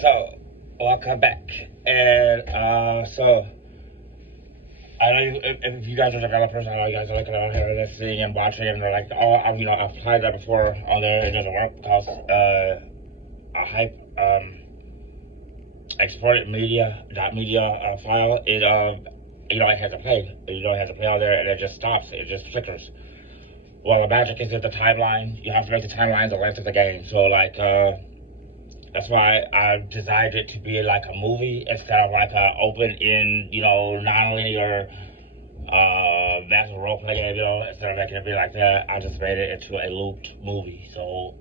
So, welcome back. And so, I know if you guys are developers, I know you guys are looking out here and listening and watching, and they're like, oh, I've tried that before on there, it doesn't work because a hype exported media file, it has to play. It has to play out there, and it just stops. It just flickers. Well, the magic is in the timeline. You have to make the timeline the length of the game. So, like, that's why I designed it to be like a movie instead of like a open-end, non-linear massive role-play game. Instead of making it be like that, I just made it into a looped movie. So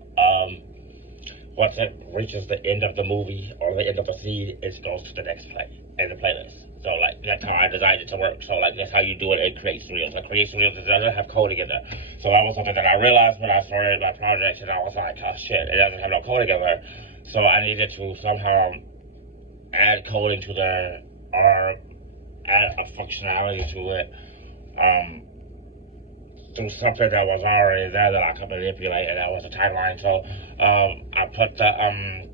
once it reaches the end of the movie or the end of the scene, it goes to the next play in the playlist. So like that's how I designed it to work. So like that's how you do it in Create Studios. Like Create Studios doesn't have coding in there. So that was something that I realized when I started my project, and I was like, oh shit, it doesn't have no coding in there. So I needed to somehow add coding to there or add a functionality to it through something that was already there that I could manipulate, and that was a timeline. So I put the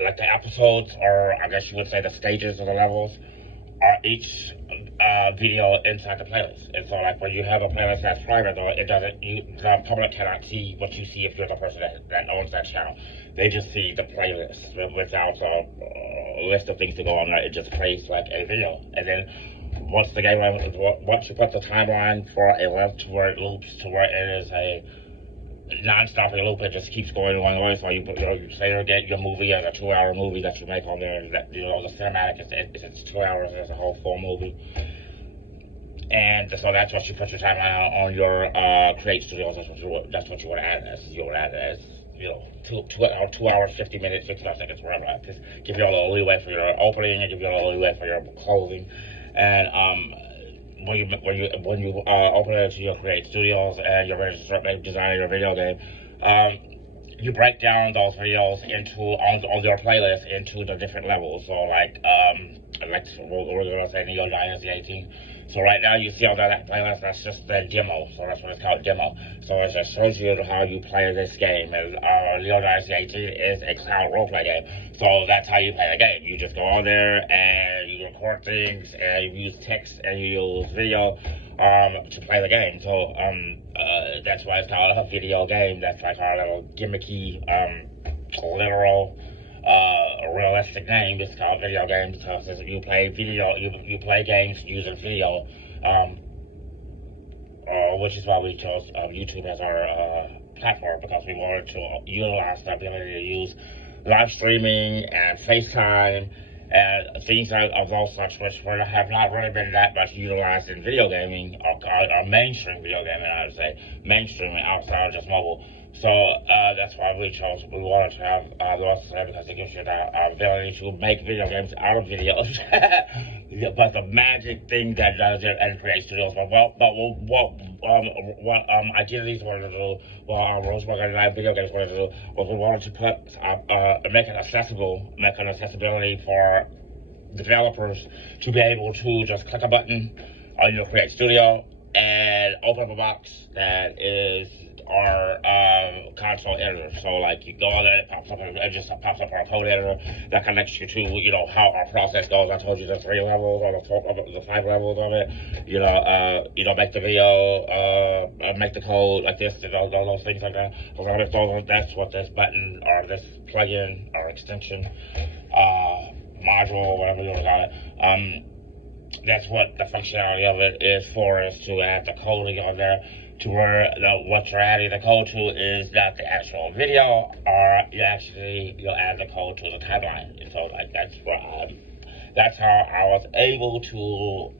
like the episodes, or I guess you would say the stages of the levels, are each video inside the playlist. And so like when you have a playlist that's private, though, the public cannot see what you see if you're the person that owns that channel. They just see the playlist without a list of things to go on there. It just plays like a video. And then once you put the timeline for a length to where it loops to where it is a non-stop loop, it just keeps going one way. So you say you get your movie as a 2-hour movie that you make on there. That the cinematic it's 2 hours as a whole full movie. And so that's what you put your timeline on your Create Studios. That's what you want to add as. You want to add as 2 hours, 50 minutes, 65 seconds, whatever. Just give you a little leeway for your opening and give you a little leeway for your closing. And when you open it to your Create Studios and you're ready to start designing your video game, you break down those videos on your playlist into the different levels. So like we're gonna say Neo Dynasty 18. So right now you see on that playlist, that's just the demo. So that's what it's called, demo. So it just shows you how you play this game. And Neo Dynasty 18 is a cloud roleplay game. So that's how you play the game. You just go on there and you record things and you use text and you use video to play the game. So that's why it's called a video game. That's like our little gimmicky, literal, realistic name. It's called video game because you play video, you play games using video, which is why we chose YouTube as our platform, because we wanted to utilize the ability to use live streaming and FaceTime and things of those such, which have not really been that much utilized in video gaming or mainstream video gaming, I would say, mainstream outside of just mobile. So that's why we wanted to have those today, because it gives you the ability to make video games out of videos. But the magic thing that does it and Create Studios, what Identities wanted to do, Roseburg and Live Video Games wanted to do, was we wanted to put make an accessibility for developers to be able to just click a button on your Create Studio and open up a box that is our console editor. So like you go on there, it just pops up our code editor that connects you to how our process goes. I told you the 3 levels or the 5 levels of it. Make the video, make the code like this, all those things like that. That's what this button or this plugin or extension module, whatever you want to call it. That's what the functionality of it is for, is to add the coding on there to where what you're adding the code to is not the actual video, or you'll add the code to the timeline. And so like that's how I was able to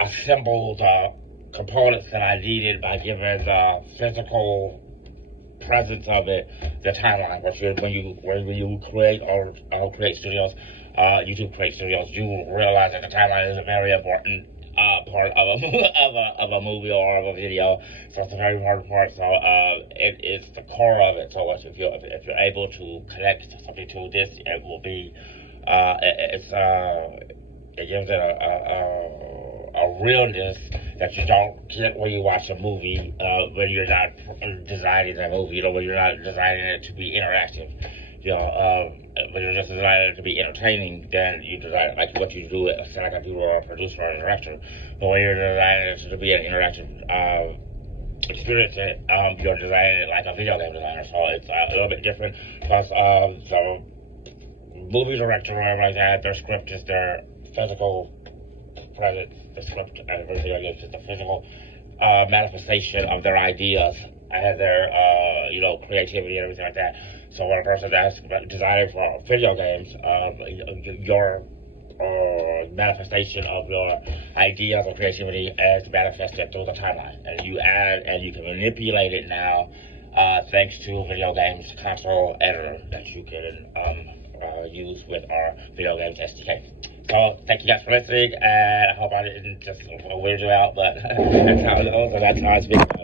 assemble the components that I needed by giving the physical presence of it the timeline. When you create or Create Studios, YouTube Create Studios, you realize that the timeline is a very important part of a movie or of a video. So it's a very important part. So it's the core of it. So if you're able to connect something to this, it will be it gives it a realness that you don't get when you watch a movie, when you're not designing a movie, when you're not designing it to be interactive. When you're just designing it to be entertaining, then you design it like what you do it, like a do or a producer or a director. But when you're designing it to be an interactive experience, you're designing it like a video game designer. So it's a little bit different because the movie director or whatever like that, their script is their physical presence. The script and video games is the physical manifestation of their ideas and their creativity and everything like that. So when a person that's designing for video games, your manifestation of your ideas or creativity is manifested through the timeline, and you add and you can manipulate it now thanks to video games console editor that you can use with our video games SDK. So thank you guys for listening, and I hope I didn't just weird you out, but that's how it goes, and that's how it's been.